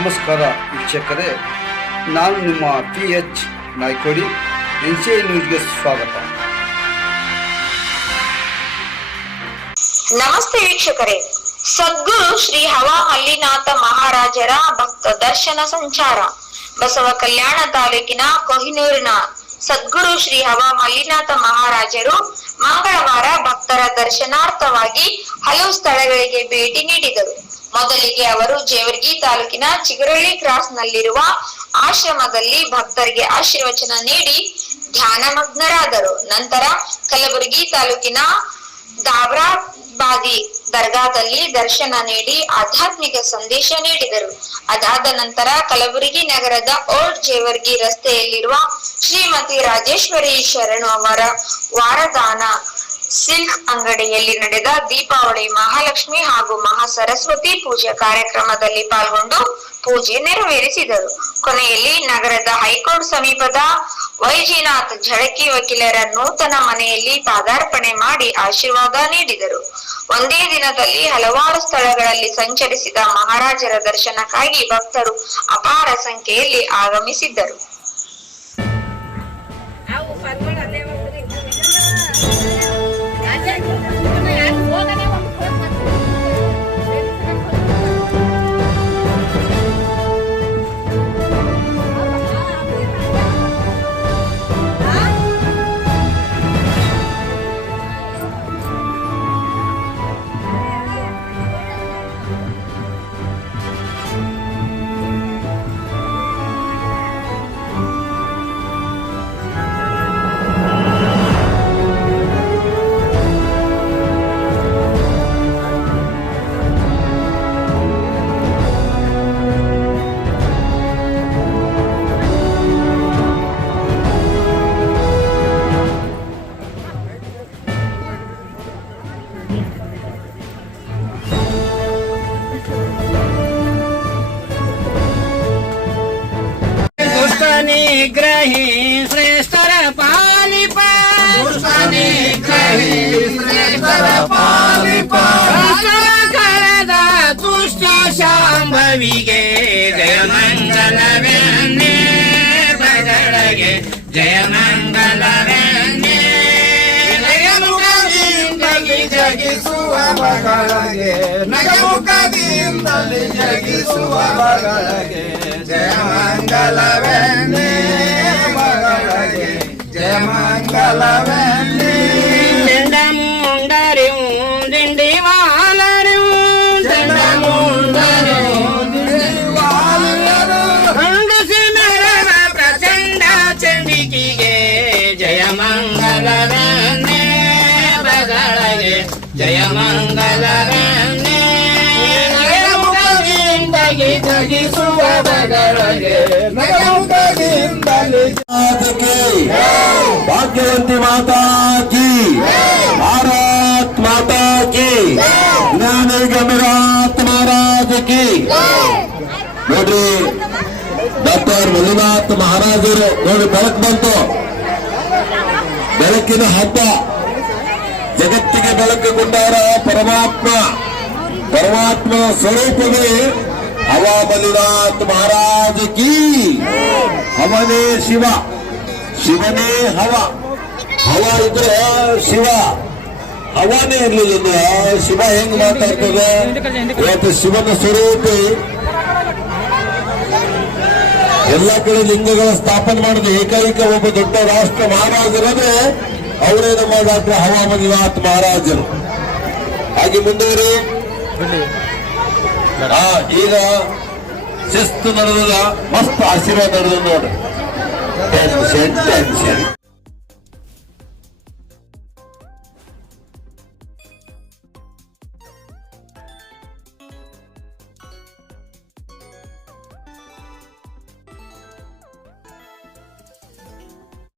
ನಮಸ್ಕಾರ ವೀಕ್ಷಕರೇ, ನಾನು ನಿಮ್ಮ P H Naikodi N C I ನ್ಯೂಸ್ಗೆ ಸ್ವಾಗತ. ನಮಸ್ತೆ ವೀಕ್ಷಕರೇ, ಸದ್ಗುರು ಶ್ರೀ ಹವಾ ಮಲ್ಲಿನಾಥ ಮಹಾರಾಜರ ಭಕ್ತ ದರ್ಶನ ಸಂಚಾರ. ಬಸವ ಕಲ್ಯಾಣ ತಾಲೂಕಿನ ಕೊಹಿನೂರಿನ ಸದ್ಗುರು ಶ್ರೀ ಹವಾ ಮಲ್ಲಿನಾಥ ಮಹಾರಾಜರು ಮಂಗಳವಾರ ಭಕ್ತರ ದರ್ಶನಾರ್ಥವಾಗಿ ಹಲವು ಸ್ಥಳಗಳಿಗೆ ಭೇಟಿ ನೀಡಿದರು. ಮೊದಲಿಗೆ ಅವರು ಜೇವರ್ಗಿ ತಾಲೂಕಿನ ಚಿಗುರಳ್ಳಿ ಕ್ರಾಸ್ ನಲ್ಲಿರುವ ಆಶ್ರಮದಲ್ಲಿ ಭಕ್ತರಿಗೆ ಆಶೀರ್ವಚನ ನೀಡಿ ಧ್ಯಾನಮಗ್ನರಾದರು ನಂತರ ಕಲಬುರಗಿ ತಾಲೂಕಿನ ದಾಬ್ರಾಬಾದಿ ದರ್ಗಾದಲ್ಲಿ ದರ್ಶನ ನೀಡಿ ಆಧ್ಯಾತ್ಮಿಕ ಸಂದೇಶ ನೀಡಿದರು. ಅದಾದ ನಂತರ ಕಲಬುರಗಿ ನಗರದ ಓಲ್ಡ್ ಜೇವರ್ಗಿ ರಸ್ತೆಯಲ್ಲಿರುವ ಶ್ರೀಮತಿ ರಾಜೇಶ್ವರಿ ಶರಣು ಅವರ ವಾರದಾನ ಸಿಲ್ಕ್ ಅಂಗಡಿಯಲ್ಲಿ ನಡೆದ ದೀಪಾವಳಿ ಮಹಾಲಕ್ಷ್ಮಿ ಹಾಗೂ ಮಹಾ ಸರಸ್ವತಿ ಪೂಜೆ ಕಾರ್ಯಕ್ರಮದಲ್ಲಿ ಪಾಲ್ಗೊಂಡು ಪೂಜೆ ನೆರವೇರಿಸಿದರು. ಕೊನೆಯಲ್ಲಿ ನಗರದ ಹೈಕೋರ್ಟ್ ಸಮೀಪದ ವೈಜಿನಾಥ್ ಝಳಕಿ ವಕೀಲರ ನೂತನ ಮನೆಯಲ್ಲಿ ಪಾದಾರ್ಪಣೆ ಮಾಡಿ ಆಶೀರ್ವಾದ ನೀಡಿದರು. ಒಂದೇ ದಿನದಲ್ಲಿ ಹಲವಾರು ಸ್ಥಳಗಳಲ್ಲಿ ಸಂಚರಿಸಿದ ಮಹಾರಾಜರ ದರ್ಶನಕ್ಕಾಗಿ ಭಕ್ತರು ಅಪಾರ ಸಂಖ್ಯೆಯಲ್ಲಿ ಆಗಮಿಸಿದ್ದರು. गृहे श्रेष्ठर पालिप। निहे श्रेष्ठदा तुष्ट शाम्भवि जय मङ्गलवे जयमङ्गलवे ಜಗಿಸುವ ಮಗಳಿಗೆ ನಗಮುಖದಿಂದಲೇ ಜಗಿಸುವ ಮಗಳಿಗೆ. ಜಯ ಮಂಗಲವೆನ್ನೇ ಮಗಳಿಗೆ ಬಗಳಿಗೆ ಜಯ ಮಂಗಲವೆನ್ನೇ ನಗಮುಖದಿಂದಲಿ ಜಗಿಸುವ ಬಗಳಿಗೆ ನಗಮುಖದಿಂದಲಿ माता की भाग्यवंती माता की भारत माता की ज्ञानी गमिरात महाराज की ನೋಡ್ರಿ ಡಾಕ್ಟರ್ ಮಂಜುನಾಥ್ ಮಹಾರಾಜರು ನೋಡಿ ಬೆಳಕು ಬಂತು ಬೆಳಕಿನ ಹಬ್ಬ ಜಗತ್ತಿಗೆ ಬೆಳಕು ಕೊಟ್ಟಾರ ಪರಮಾತ್ಮ. ಪರಮಾತ್ಮ ಸ್ವರೂಪವೇ. ಅವ ಬಲಿನಾಥ್ ಮಹಾರಾಜ ಕೀ. ಹವನೇ ಶಿವ. ಶಿವನೇ ಹವ. ಹವ ಇದ್ರೆ ಶಿವ. ಹವನೇ ಇರ್ಲಿಲ್ಲ ಶಿವ ಹೆಂಗ್ ಮಾತಾಡ್ತದೆ? ಇವತ್ತು ಶಿವನ ಸ್ವರೂಪ. ಎಲ್ಲ ಕಡೆ ಲಿಂಗಗಳ ಸ್ಥಾಪನೆ ಮಾಡಿದ ಏಕೈಕ ಒಬ್ಬ ದೊಡ್ಡ ರಾಷ್ಟ್ರ ಮಹಾರಾಜರಂದ್ರೆ ಅವರೇ ನಮ್ಮ ಡಾಕ್ಟರ್ ಹವಾ ಮಹಾರಾಜರು. ಹಾಗೆ ಮುಂದುವರಿ. ಈಗ ಶಿಸ್ತು ನಡೆದ ಮಸ್ತ್ ಆಶೀರ್ವಾದ ನಡೆದ ನೋಡ್ರಿ. Tension tension